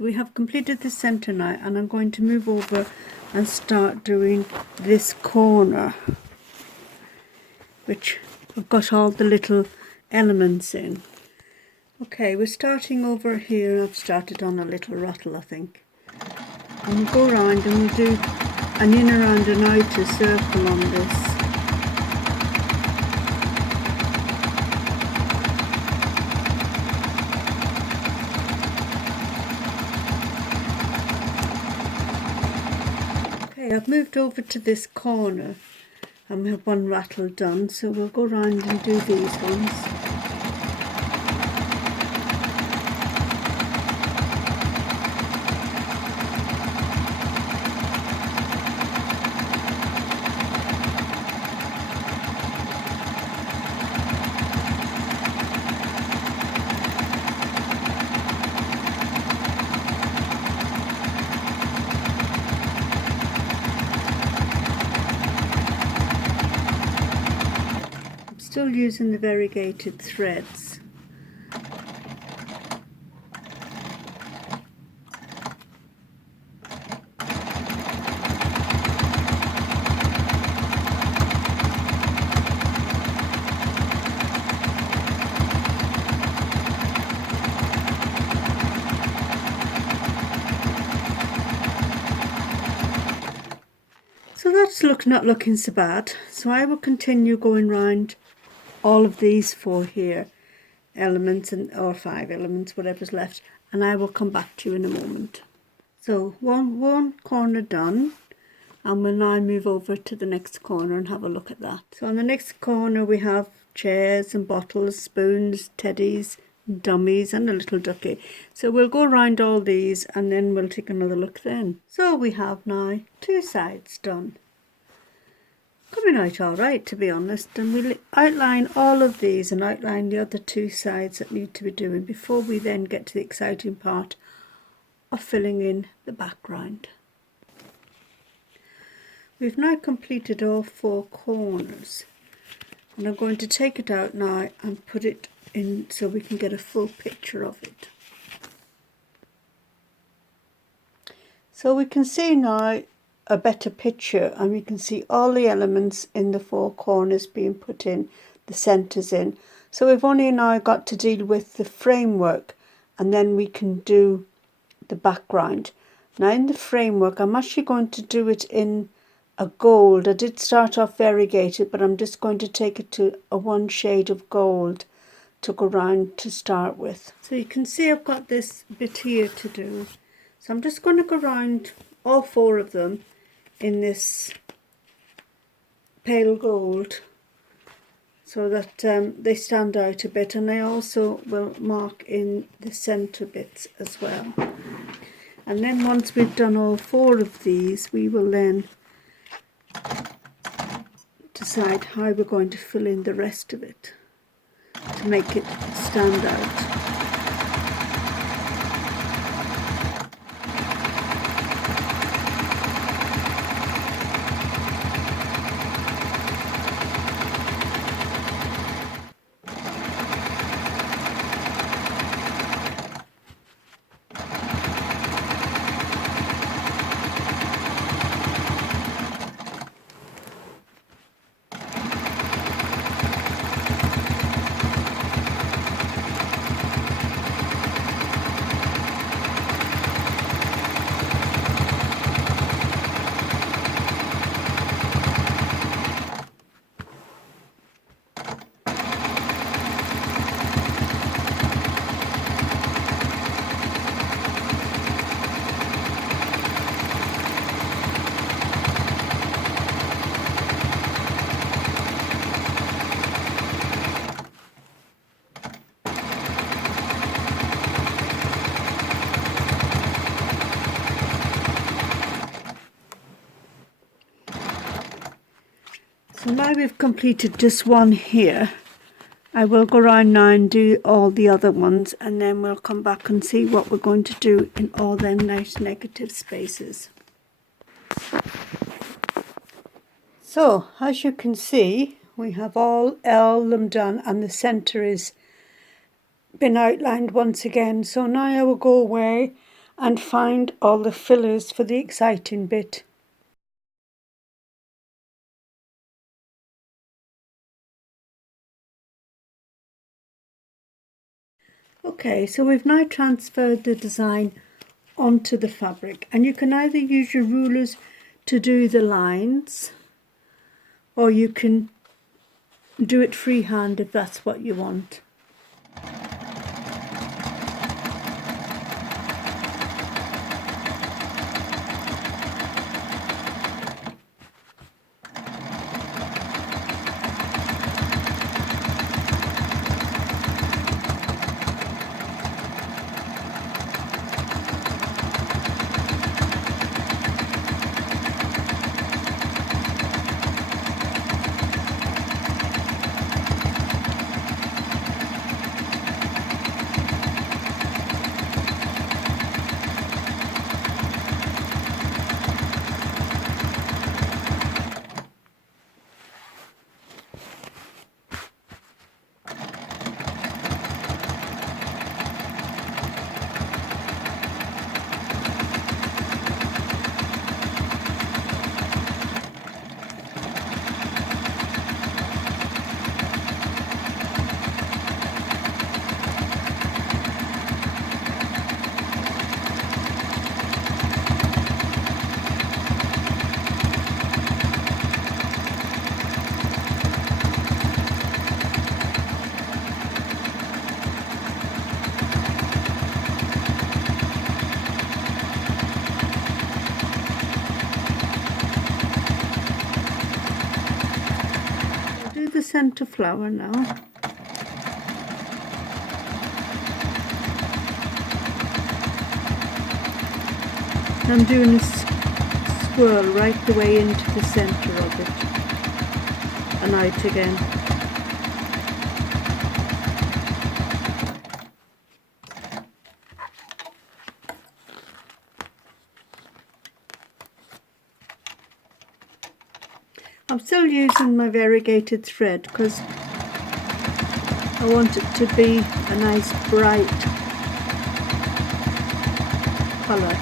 So we have completed the centre now, and I'm going to move over and start doing this corner, which I've got all the little elements in. Okay, we're starting over here. I've started on a little rattle, I think. And we'll go around and we'll do an inner and an outer circle on this. Okay, I've moved over to this corner and we have one rattle done, so we'll go around and do these ones. Still using the variegated threads. So that's not looking so bad. So I will continue going round all of these 4 here elements, or 5 elements, whatever's left, and I will come back to you in a moment. So one corner done, and we'll now move over to the next corner and have a look at that. So on the next corner we have chairs and bottles, spoons, teddies, dummies and a little ducky. So we'll go around all these and then we'll take another look then. So we have now 2 sides done. Coming out all right, to be honest, and we'll outline all of these and outline the other 2 sides that need to be doing before we then get to the exciting part of filling in the background. We've now completed all 4 corners, and I'm going to take it out now and put it in so we can get a full picture of it. So we can see now a better picture, and we can see all the elements in the 4 corners being put in, the centres in. So we've only now got to deal with the framework, and then we can do the background. Now in the framework I'm actually going to do it in a gold. I did start off variegated, but I'm just going to take it to a 1 shade of gold to go round to start with. So you can see I've got this bit here to do. So I'm just going to go round all 4 of them in this pale gold so that they stand out a bit, and I also will mark in the centre bits as well. And then once we've done all 4 of these, we will then decide how we're going to fill in the rest of it to make it stand out. So now we've completed this one here. I will go around now and do all the other ones, and then we'll come back and see what we're going to do in all them nice negative spaces. So as you can see, we have all them done, and the centre is been outlined once again. So now I will go away and find all the fillers for the exciting bit. Okay, so we've now transferred the design onto the fabric, and you can either use your rulers to do the lines, or you can do it freehand if that's what you want. The center flower now. I'm doing a swirl right the way into the center of it and out again. I'm still using my variegated thread because I want it to be a nice bright colour.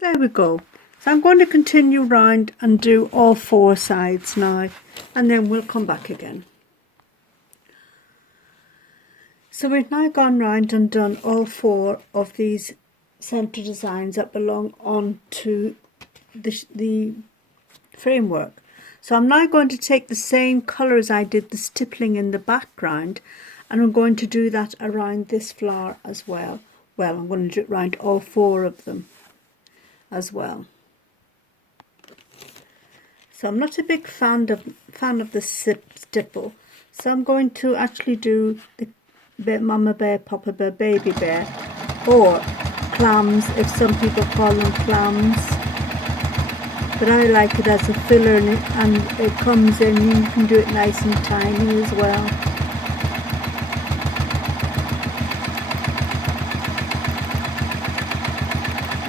There we go. So I'm going to continue round and do all four sides now, and then we'll come back again. So we've now gone round and done all four of these centre designs that belong onto the framework. So I'm now going to take the same colour as I did the stippling in the background, and I'm going to do that around this flower as well. Well, I'm going to do it around all four of them as well. So I'm not a big fan of the stipple, so I'm going to actually do the Mama Bear, Papa Bear, Baby Bear, or clams if some people call them clams, but I like it as a filler, and it comes in, you can do it nice and tiny as well.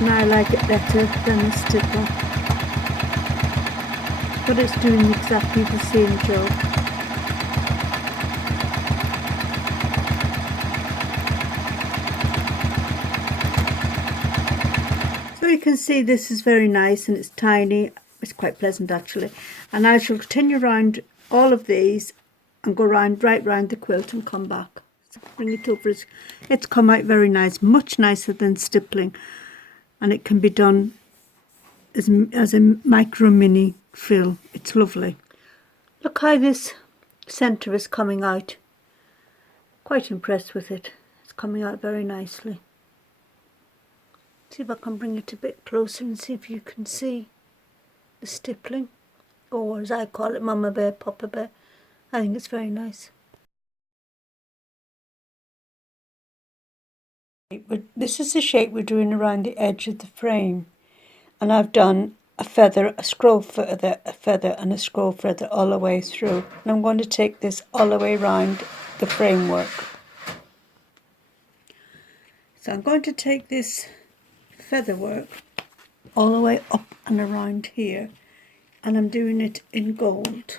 And I like it better than a stipple. but it's doing exactly the same job. So you can see this is very nice and it's tiny. It's quite pleasant actually. And I shall continue around all of these and go right round the quilt and come back. So bring it over. It's come out very nice, much nicer than stippling, and it can be done as a micro mini fill. It's lovely. Look how this centre is coming out. Quite impressed with it. It's coming out very nicely. See if I can bring it a bit closer and see if you can see the stippling, or as I call it, Mama Bear, Papa Bear. I think it's very nice. This is the shape we're doing around the edge of the frame, and I've done a feather, a scroll feather, a feather and a scroll feather all the way through, and I'm going to take this all the way around the framework. So I'm going to take this feather work all the way up and around here, and I'm doing it in gold.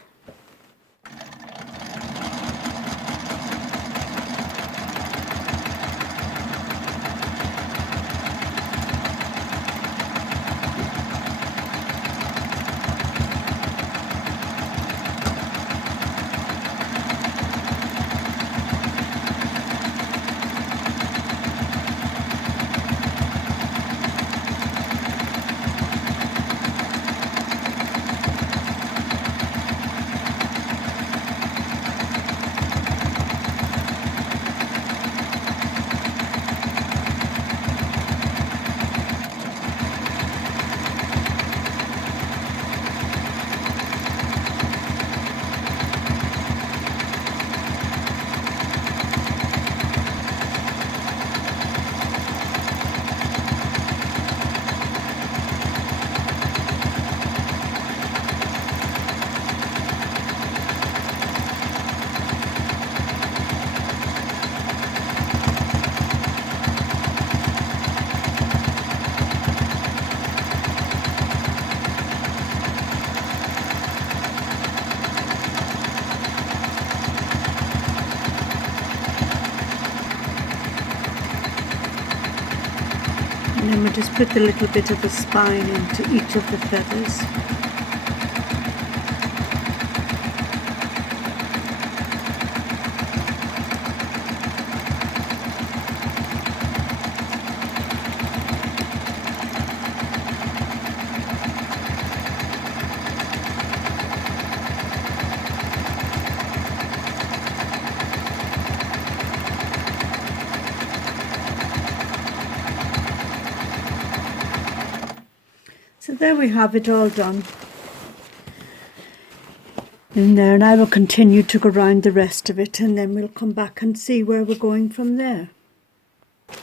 And then we just put a little bit of a spine into each of the feathers. So there we have it all done in there, and I will continue to go around the rest of it, and then we'll come back and see where we're going from there.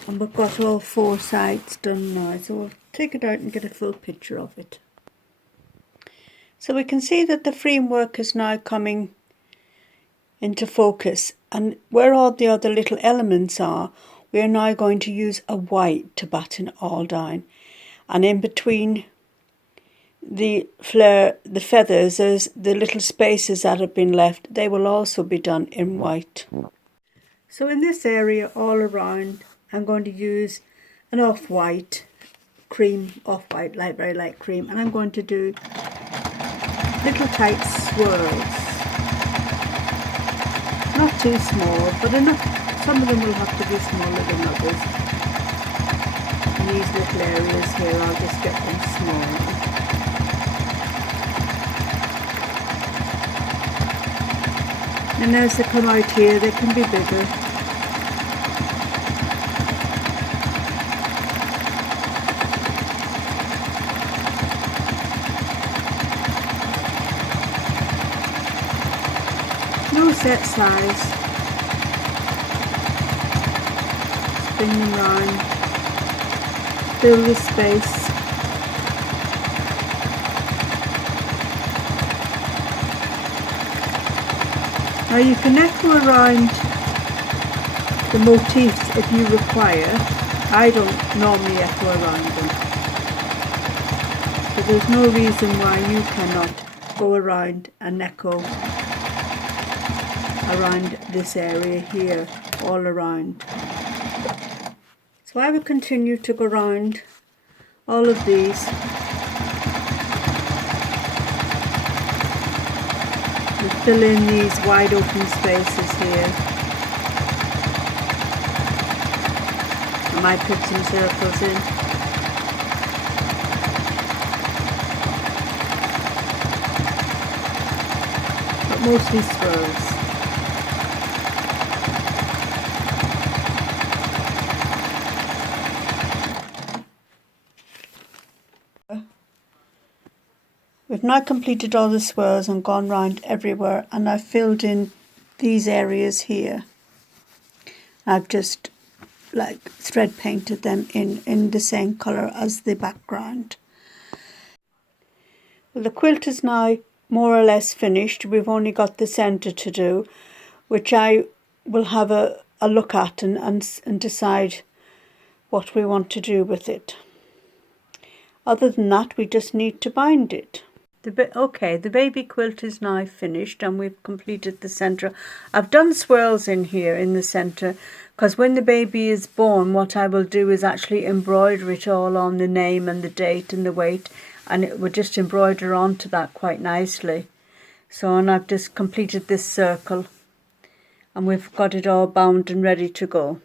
And we've got all 4 sides done now, so we'll take it out and get a full picture of it. So we can see that the framework is now coming into focus, and where all the other little elements are, we are now going to use a white to batten it all down, and in between the feathers, as the little spaces that have been left, they will also be done in white. So in this area all around, I'm going to use an off-white cream, off-white, light, very light cream, and I'm going to do little tight swirls. Not too small, but enough. Some of them will have to be smaller than others. In these little areas here, I'll just get them small. And as they come out here, they can be bigger. No set size. Spin them round. Fill the space. Now you can echo around the motifs if you require. I don't normally echo around them, but there's no reason why you cannot go around and echo around this area here, all around. So I will continue to go around all of these and fill in these wide open spaces here. I might put some circles in. But mostly swirls. We've now completed all the swirls and gone round everywhere, and I've filled in these areas here. I've just like thread painted them in the same colour as the background. Well, the quilt is now more or less finished. We've only got the centre to do, which I will have a look at and decide what we want to do with it. Other than that, we just need to bind it. The baby quilt is now finished and we've completed the centre. I've done swirls in here in the centre because when the baby is born, what I will do is actually embroider it all on the name and the date and the weight, and it will just embroider onto that quite nicely. So, and I've just completed this circle and we've got it all bound and ready to go.